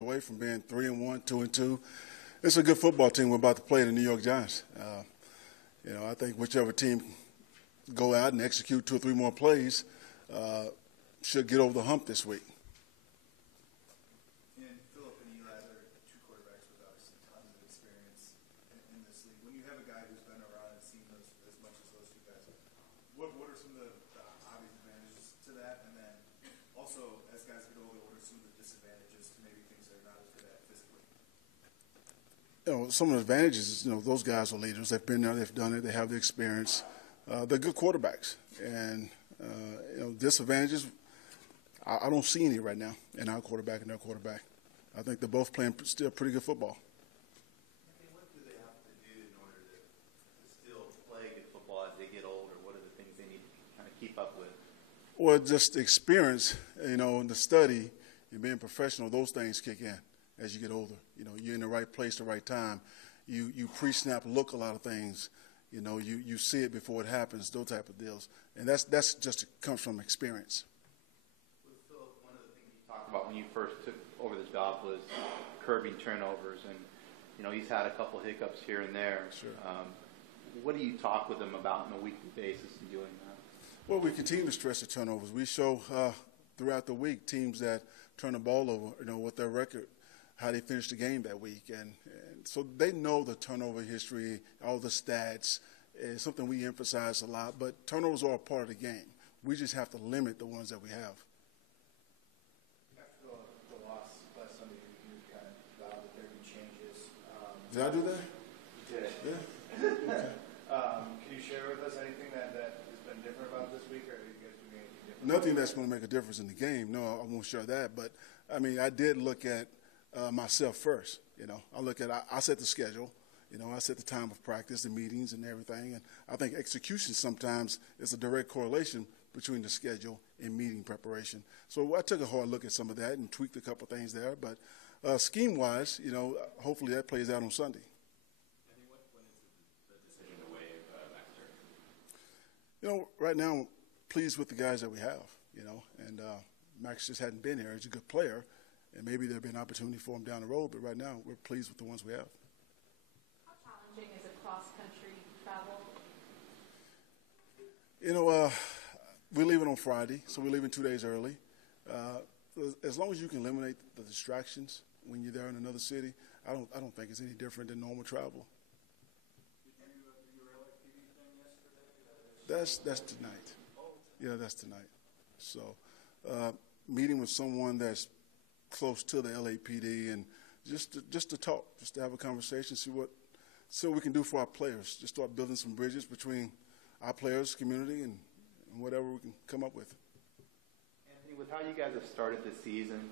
away from being 3-1, 2-2. It's a good football team we're about to play, the New York Giants. I think whichever team go out and execute 2 or 3 more plays should get over the hump this week. And Philip and Eli are 2 quarterbacks with obviously tons of experience in this league. When you have a guy who's been around and seen those as much as those 2 guys, what are some of the obvious advantages to that? And then also, as guys get older, what are some of the disadvantages to maybe things they're not as good at physically? Some of the advantages is, those guys are leaders. They've been there, they've done it, they have the experience. They're good quarterbacks. And, disadvantages, I don't see any right now in our quarterback and their quarterback. I think they're both playing still pretty good football. What do they have to do in order to still play good football as they get older? What are the things they need to kind of keep up with? Well, just experience, in the study and being professional, those things kick in as you get older. You're in the right place, the right time. You pre-snap look a lot of things. You see it before it happens, those type of deals. And that's just comes from experience. Well, Philip, one of the things you talked about when you first took over the job was curbing turnovers. And, he's had a couple hiccups here and there. Sure. What do you talk with him about on a weekly basis in doing that? Well, we continue to stress the turnovers. We show throughout the week teams that turn the ball over, what their record, how they finished the game that week. And so they know the turnover history, all the stats. It's something we emphasize a lot. But turnovers are a part of the game. We just have to limit the ones that we have. After the loss last Sunday, you kind of vowed that there'd be changes. Did I do that? You did. Yeah. Okay. Can you share with us anything that has been different about this week, or are you guys doing anything different? Nothing that's going to make a difference in the game. No, I won't share that. But, I did look at myself first. I set the schedule. I set the time of practice, the meetings, and everything. And I think execution sometimes is a direct correlation between the schedule and meeting preparation. So I took a hard look at some of that and tweaked a couple things there. But scheme-wise, hopefully that plays out on Sunday. When is the decision to waive Max Turner? Right now I'm pleased with the guys that we have, and Max just hadn't been here. He's a good player, and maybe there'll be an opportunity for him down the road, but right now we're pleased with the ones we have. How challenging is a cross-country travel? We're leaving on Friday, so we're leaving 2 days early. As long as you can eliminate the distractions when you're there in another city, I don't think it's any different than normal travel. Did you do your LAPD thing yesterday? That's tonight. Yeah, that's tonight. So, meeting with someone that's close to the LAPD and just to talk, just to have a conversation, see what we can do for our players. Just start building some bridges between our players, community, and whatever we can come up with. Anthony, with how you guys have started this season,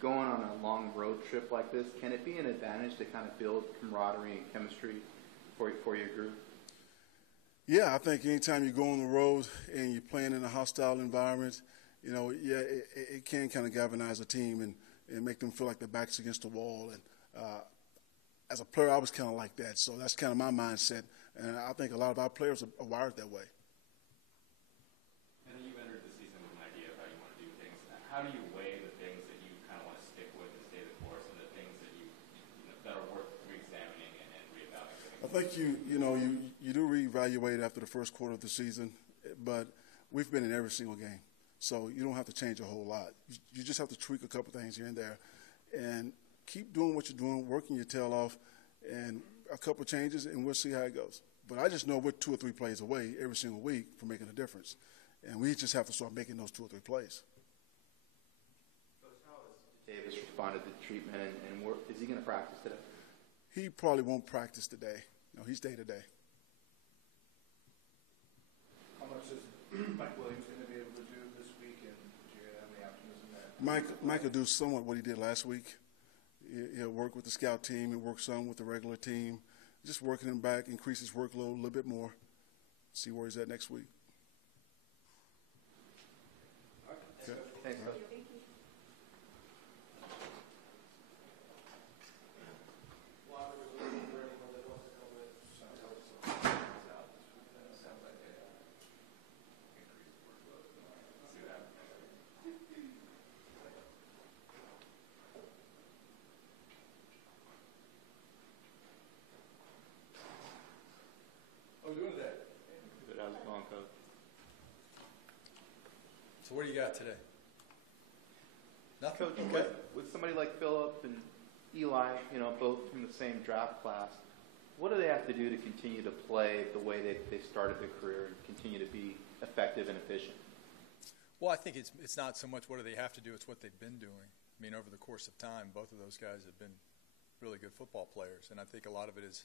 going on a long road trip like this, can it be an advantage to kind of build camaraderie and chemistry for your group? Yeah, I think anytime you go on the road and you're playing in a hostile environment, it can kind of galvanize a team and make them feel like their back's against the wall. And as a player, I was kind of like that. So that's kind of my mindset. And I think a lot of our players are wired that way. And then you've entered the season with an idea of how you want to do things. How do you weigh the things that you kind of want to stick with and stay the course and the things that that are worth re-examining and reevaluating? I think you do reevaluate after the first quarter of the season, but we've been in every single game. So you don't have to change a whole lot. You just have to tweak a couple things here and there and keep doing what you're doing, working your tail off, and a couple changes, and we'll see how it goes. But I just know we're 2 or 3 plays away every single week from making a difference. And we just have to start making those 2 or 3 plays. Coach, how has Davis responded to treatment, and is he going to practice today? He probably won't practice today. No, he's day-to-day. How much is Mike Williams going to be able to do this week, and do you have any optimism that? Mike will do somewhat what he did last week. He'll work with the scout team. He'll work some with the regular team. Just working him back, increase his workload a little bit more. See where he's at next week. Okay. Thanks, Coach. So what do you got today? Nothing? Coach, Okay. with somebody like Philip and Eli, both from the same draft class, what do they have to do to continue to play the way they started their career and continue to be effective and efficient? Well, I think it's not so much what do they have to do, it's what they've been doing. I mean, over the course of time, both of those guys have been really good football players, and I think a lot of it is,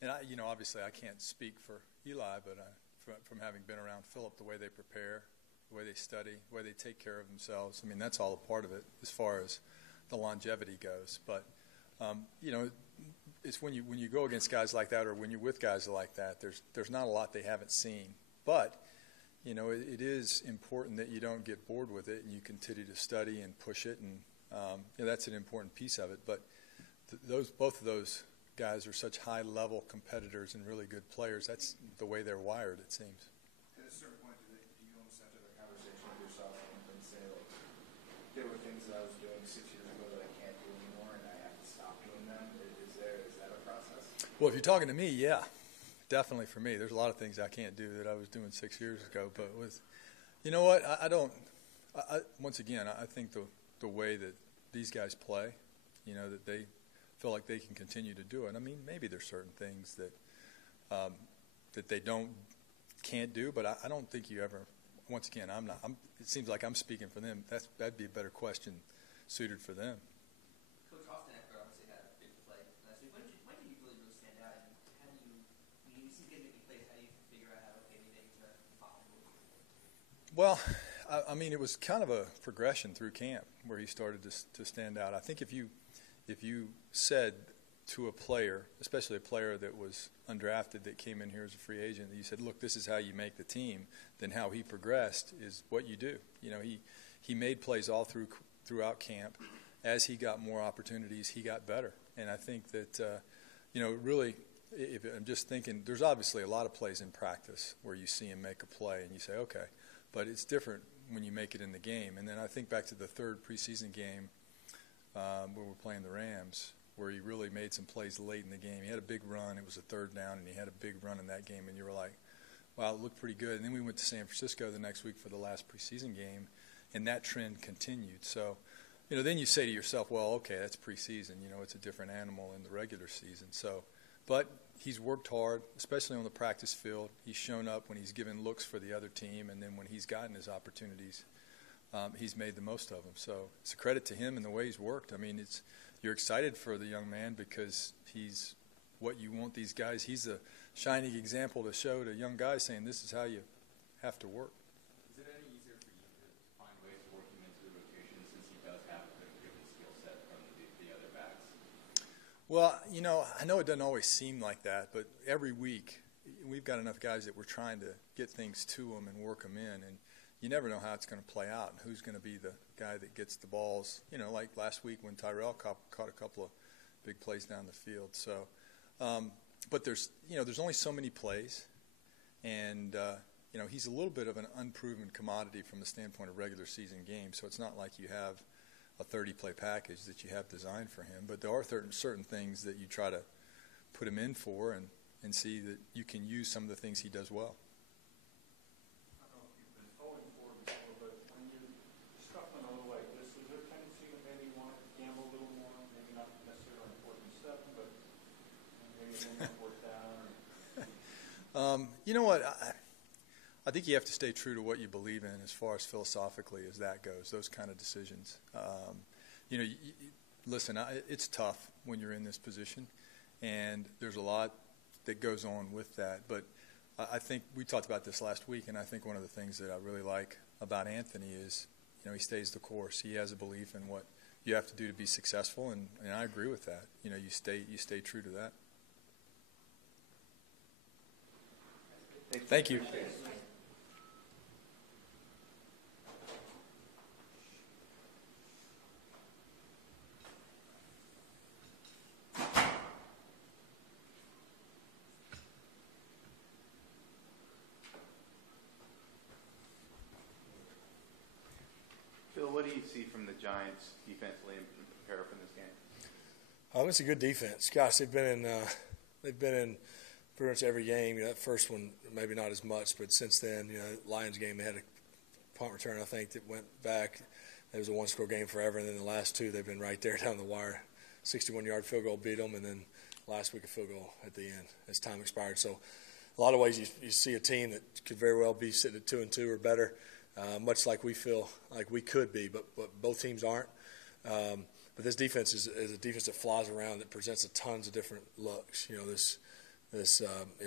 and obviously I can't speak for Eli, but from having been around Philip, the way they prepare, the way they study, the way they take care of themselves, I mean, that's all a part of it as far as the longevity goes. But, it's when you go against guys like that, or when you're with guys like that, there's not a lot they haven't seen. But, it is important that you don't get bored with it and you continue to study and push it, and that's an important piece of it. But both of those guys are such high-level competitors and really good players. That's the way they're wired, it seems. At a certain point, do you almost enter the conversation with yourself and say, like, there were things that I was doing 6 years ago that I can't do anymore, and I have to stop doing them? Is that a process? Well, if you're talking to me, yeah, definitely for me. There's a lot of things I can't do that I was doing 6 years ago. But you know what? I don't. Once again, I think the way that these guys play, that they feel like they can continue to do it. I mean, maybe there's certain things that they can't do, but I don't think you ever. Once again, I'm not. It seems like I'm speaking for them. That'd be a better question suited for them. Coach Austin Eckler obviously had a big play last week. When did you really stand out? And how do you, when you see guys making plays, how do you figure out how, okay, maybe they need to follow him? Well, I mean, it was kind of a progression through camp where he started to stand out. I think if you said to a player, especially a player that was undrafted that came in here as a free agent, that you said, look, this is how you make the team, then how he progressed is what you do. He made plays all throughout camp. As he got more opportunities, he got better. And I think that, really, if I'm just thinking, there's obviously a lot of plays in practice where you see him make a play and you say, okay, but it's different when you make it in the game. And then I think back to the third preseason game where we're playing the Rams, where he really made some plays late in the game. He had a big run. It was a third down, and he had a big run in that game. And you were like, wow, it looked pretty good. And then we went to San Francisco the next week for the last preseason game, and that trend continued. So, then you say to yourself, well, okay, that's preseason. It's a different animal in the regular season. So, but he's worked hard, especially on the practice field. He's shown up when he's given looks for the other team, and then when he's gotten his opportunities, he's made the most of them. So it's a credit to him and the way he's worked. I mean, you're excited for the young man because he's what you want these guys. He's a shining example to show to young guys saying this is how you have to work. Is it any easier for you to find ways to work him into the rotation since he does have a different skill set from the other backs? Well, I know it doesn't always seem like that, but every week we've got enough guys that we're trying to get things to them and work them in, and you never know how it's going to play out and who's going to be the guy that gets the balls. Like last week when Tyrell caught a couple of big plays down the field. So, but there's only so many plays, and he's a little bit of an unproven commodity from the standpoint of regular season games. So it's not like you have a 30-play package that you have designed for him. But there are certain things that you try to put him in for and see that you can use some of the things he does well. You know what? I think you have to stay true to what you believe in as far as philosophically as that goes, those kind of decisions. Listen, it's tough when you're in this position, and there's a lot that goes on with that. But I think we talked about this last week, and I think one of the things that I really like about Anthony is, he stays the course. He has a belief in what you have to do to be successful, and I agree with that. You stay true to that. Thank you. Phil, what do you see from the Giants defensively and prepare for this game? It's a good defense. Gosh, they've been in pretty much every game. That first one, maybe not as much, but since then, Lions game, they had punt return, I think, that went back. It was a one-score game forever, and then the last two, they've been right there down the wire. 61-yard field goal beat them, and then last week a field goal at the end as time expired. So a lot of ways you see a team that could very well be sitting at 2-2 or better, much like we feel like we could be, but both teams aren't. But this defense is a defense that flies around, that presents a tons of different looks. This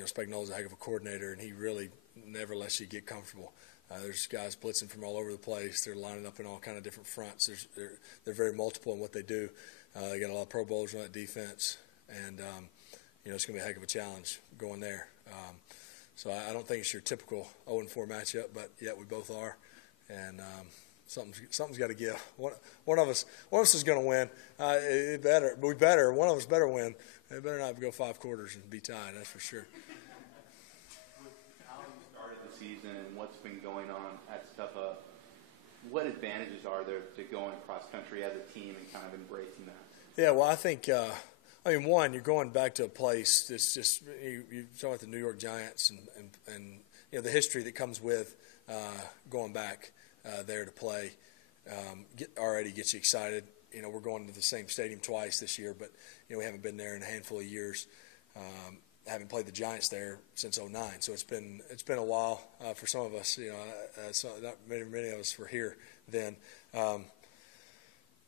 Spagnola's a heck of a coordinator, and he really never lets you get comfortable. There's guys blitzing from all over the place. They're lining up in all kind of different fronts. They're very multiple in what they do. They got a lot of Pro Bowlers on that defense, and it's going to be a heck of a challenge going there. So I don't think it's your typical 0-4 matchup, but yet we both are, and something's got to give. One of us is going to win. One of us better win. It better not go 5 quarters and be tied. That's for sure. How you started the season and what's been going on at Stuffa, what advantages are there to going cross country as a team and kind of embracing that? Yeah, well, I think one, you're going back to a place that's just you talk about the New York Giants and the history that comes with going back there to play. Already gets you excited. We're going to the same stadium twice this year, but we haven't been there in a handful of years. Haven't played the Giants there since '09, so it's been a while for some of us. So not many of us were here then.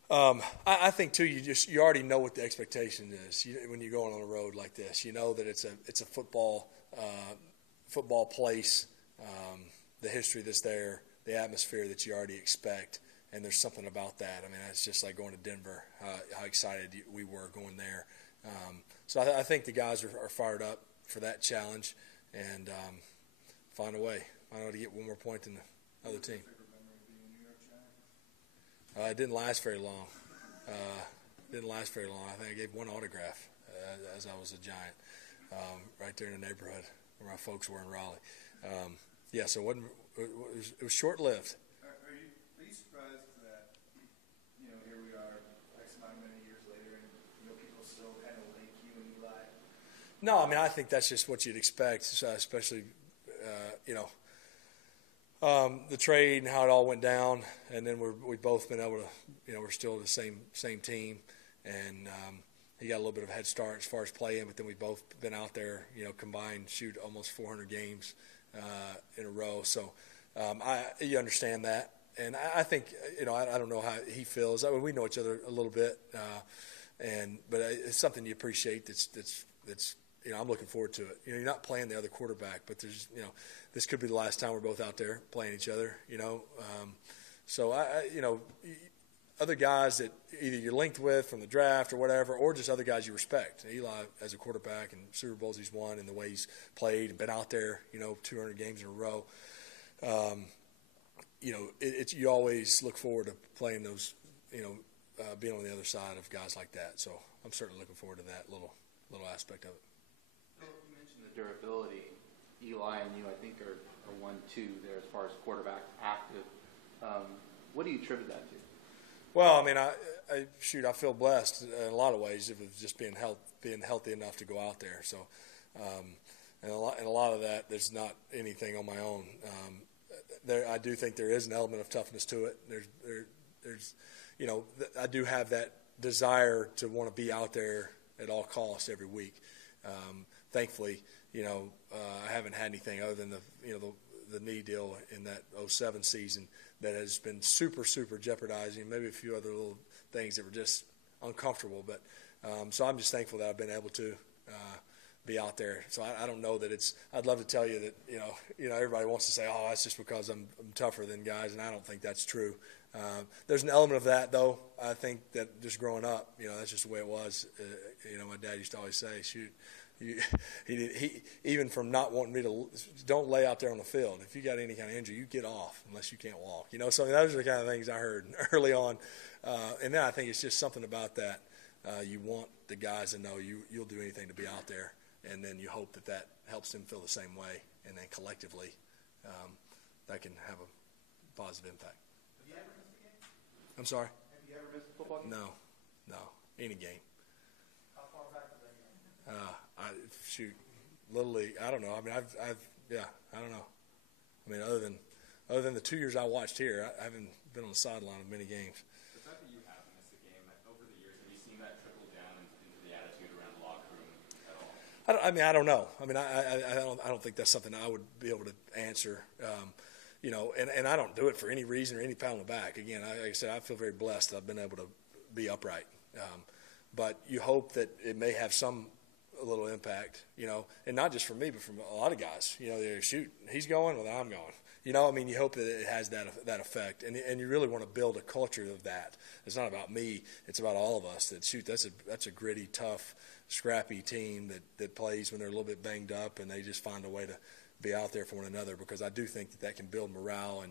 I think too, you already know what the expectation is when you're going on a road like this. You know that it's a football place, the history that's there, the atmosphere that you already expect, and there's something about that. I mean, it's just like going to Denver. How excited we were going there. So I think the guys are fired up for that challenge and find a way to get one more point than the other team. It didn't last very long. I think I gave one autograph as I was a Giant right there in the neighborhood where my folks were in Raleigh. So it was short-lived. Are you surprised that here we are X amount of many years later and people still kind of like you and Eli? No, I mean I think that's just what you'd expect, especially the trade and how it all went down, and then we've both been able to, we're still the same team, and he got a little bit of a head start as far as playing, but then we've both been out there, combined, shoot almost 400 games in a row. So you understand that, and I think, I don't know how he feels. I mean, we know each other a little bit, but it's something you appreciate. That's I'm looking forward to it. You're not playing the other quarterback, but there's, this could be the last time we're both out there playing each other, So other guys that either you're linked with from the draft or whatever, or just other guys you respect. Eli as a quarterback and Super Bowls he's won and the way he's played and been out there, 200 games in a row. You always look forward to playing those, being on the other side of guys like that. So I'm certainly looking forward to that little aspect of it. You mentioned the durability. Eli and you, I think, are 1-2 there as far as quarterback active. What do you attribute that to? Well, I mean, I feel blessed in a lot of ways if it's just being healthy enough to go out there. So, and a lot of that, there's not anything on my own. I do think there is an element of toughness to it. There's, I do have that desire to want to be out there at all costs every week. Thankfully, I haven't had anything other than the knee deal in that 07 season that has been super, super jeopardizing. Maybe a few other little things that were just uncomfortable. But so I'm just thankful that I've been able to be out there. So I don't know that I'd love to tell you that, everybody wants to say, oh, that's just because I'm tougher than guys, and I don't think that's true. There's an element of that, though. I think that just growing up, that's just the way it was. My dad used to always say, shoot, he even from not wanting me to, don't lay out there on the field. If you got any kind of injury, you get off unless you can't walk. So those are the kind of things I heard early on. And then I think it's just something about that. You want the guys to know you'll do anything to be out there, and then you hope that helps them feel the same way, and then collectively that can have a positive impact. Have you ever missed a game? I'm sorry? Have you ever missed a football game? No, any game. How far back was that game? Little league. I don't know. I mean, I don't know. I mean, other other than the 2 years I watched here, I haven't been on the sideline of many games. The fact that you have missed a game over the years, have you seen that trickle down into the attitude around the locker room at all? I don't know. I mean, I don't think that's something I would be able to answer. And I don't do it for any reason or any pat on the back. Again, like I said, I feel very blessed that I've been able to be upright. But you hope that it may have a little impact, and not just for me, but from a lot of guys. They're, shoot, he's going, well, I'm going. You hope that it has that effect, and you really want to build a culture of that. It's not about me; it's about all of us. That shoot, that's a gritty, tough, scrappy team that plays when they're a little bit banged up, and they just find a way to be out there for one another. Because I do think that can build morale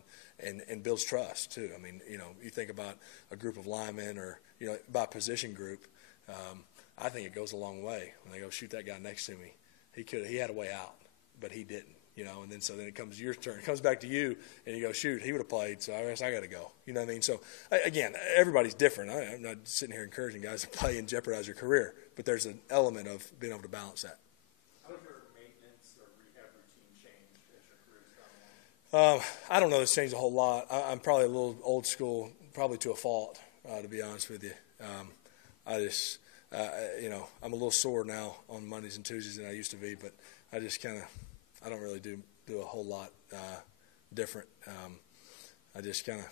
and builds trust too. I mean, you think about a group of linemen or by position group. I think it goes a long way when they go, shoot, that guy next to me. He had a way out, but he didn't. And then it comes your turn. It comes back to you, and you go, shoot, he would have played, so I guess I got to go. You know what I mean? So, again, everybody's different. I'm not sitting here encouraging guys to play and jeopardize your career, but there's an element of being able to balance that. How has your maintenance or rehab routine changed as your career's gone along? I don't know. It's changed a whole lot. I'm probably a little old school, probably to a fault, to be honest with you. I'm a little sore now on Mondays and Tuesdays than I used to be, but I just I don't really do a whole lot different. I just kind of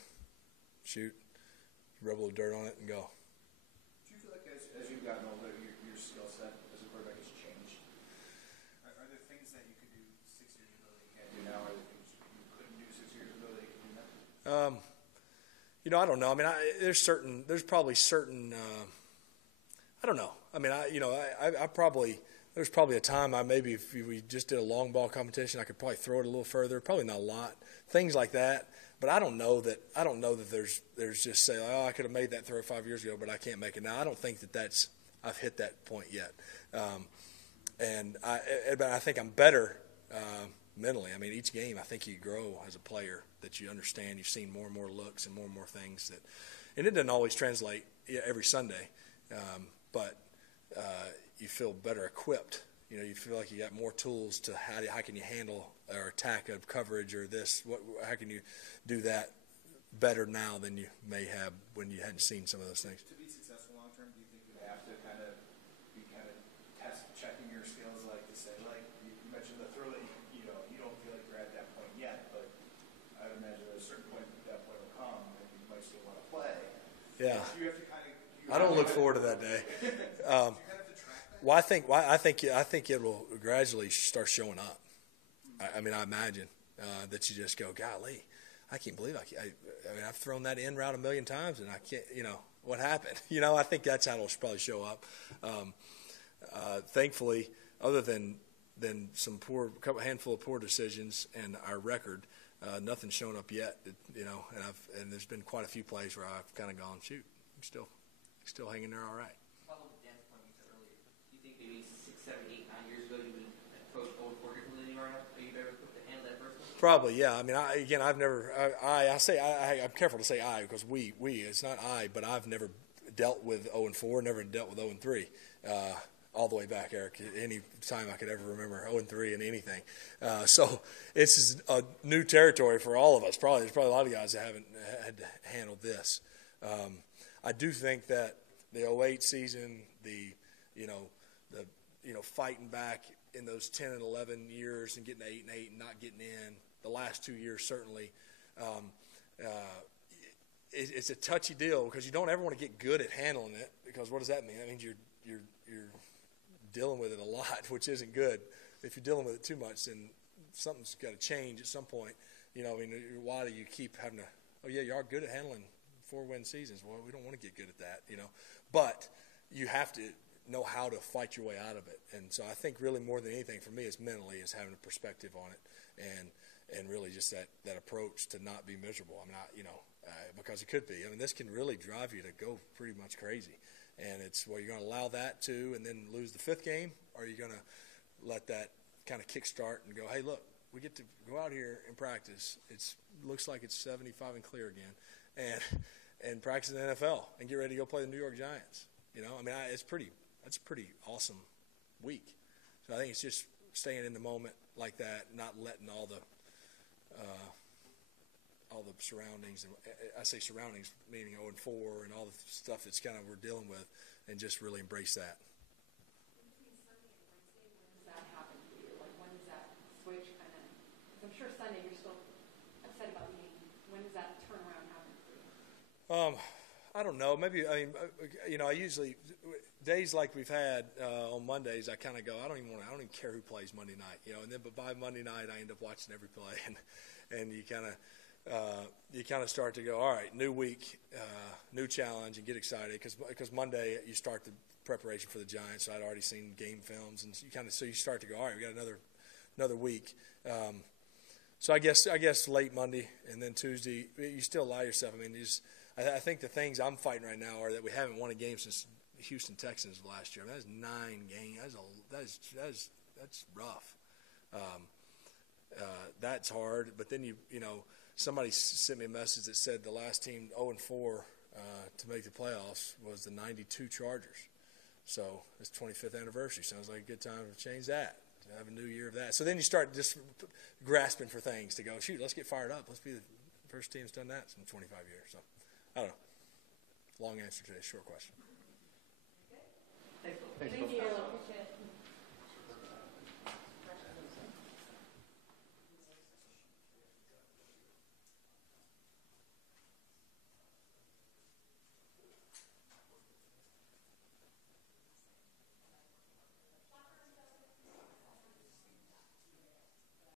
shoot, rub a little dirt on it, and go. Do you feel like as you've gotten older, your skill set as a quarterback has changed? Are there things that you could do 6 years ago that you can't do now, or the things you couldn't do 6 years ago that you can do now? I don't know. I mean, there's probably certain. I don't know. I mean, there's probably a time if we just did a long ball competition, I could probably throw it a little further. Probably not a lot. Things like that. But I don't know that there's just say, oh, I could have made that throw 5 years ago, but I can't make it now. I don't think I've hit that point yet. But I think I'm better mentally. I mean, each game I think you grow as a player, that you understand. You've seen more and more looks and more things and it doesn't always translate every Sunday. But you feel better equipped. You feel like you got more tools to how can you handle or attack a coverage or this. How can you do that better now than you may have when you hadn't seen some of those things? To be successful long term, do you think you have to be test checking your skills, like to say, like you mentioned the throw that you don't feel like you're at that point yet, but I would imagine at a certain point that point will come and you might still want to play. Yeah. So you have to I don't look forward to that day. Well, I think it will gradually start showing up. I mean, I imagine that you just go, golly, I can't believe I've thrown that in route a million times and I can't. What happened? I think that's how it'll probably show up. Thankfully, other than some handful of poor decisions and our record, nothing's shown up yet. And there's been quite a few plays where I've kind of gone, shoot, I'm still hanging there all right. Follow up with Dan's point you said earlier. Do you think maybe 6, 7, 8, 9 years ago you would have approached 0-4 differently than you are now? Are you better equipped to handle that personally? Probably, yeah. I mean, I'm careful to say I because we, it's not I, but I've never dealt with 0-4, never dealt with 0-3. All the way back, Eric, any time I could ever remember 0-3 in anything. So it's a new territory for all of us. There's probably a lot of guys that haven't had to handle this. I do think that the 2008 season, the fighting back in those 10 and 11 years and getting 8-8 and not getting in, the last 2 years certainly, it's a touchy deal because you don't ever want to get good at handling it because what does that mean? That means you're dealing with it a lot, which isn't good. If you're dealing with it too much, then something's got to change at some point. Why do you keep having to? Oh yeah, you are good at handling 4-win seasons. Well, we don't want to get good at that, But you have to know how to fight your way out of it. And so I think really more than anything for me is mentally is having a perspective on it and really just that approach to not be miserable. I mean, because it could be. I mean, this can really drive you to go pretty much crazy. And it's, well, you're going to allow that to and then lose the 5th game, or are you going to let that kind of kickstart and go, hey, look, we get to go out here and practice. It looks like it's 75 and clear again. And practice in the NFL and get ready to go play the New York Giants. I mean, that's a pretty awesome week. So I think it's just staying in the moment like that, not letting all the all the surroundings, and I say surroundings meaning 0-4 and all the stuff that's kind of we're dealing with, and just really embrace that. Between Sunday and Wednesday, when does that happen for you? Like, when does that switch kind of? Because I'm sure Sunday you're still upset about the game. When does that turnaround happen for you? I don't know. Maybe I usually days like we've had on Mondays, I kind of go, I don't even care who plays Monday night, and then but by Monday night I end up watching every play, and you kind of start to go, all right, new week, new challenge, and get excited because Monday you start the preparation for the Giants. So I'd already seen game films, and you start to go, all right, we got another week. So I guess late Monday and then Tuesday, you still allow yourself. I mean, I think the things I'm fighting right now are that we haven't won a game since Houston Texans last year. I mean, that was 9 games. That's rough. That's hard. But then somebody sent me a message that said the last team 0-4 to make the playoffs was the '92 Chargers. So it's 25th anniversary. Sounds like a good time to change that. To have a new year of that. So then you start just grasping for things to go, shoot, let's get fired up. Let's be the first team that's done that in 25 years. So I don't know. Long answer to a short question. Thanks, Thank you.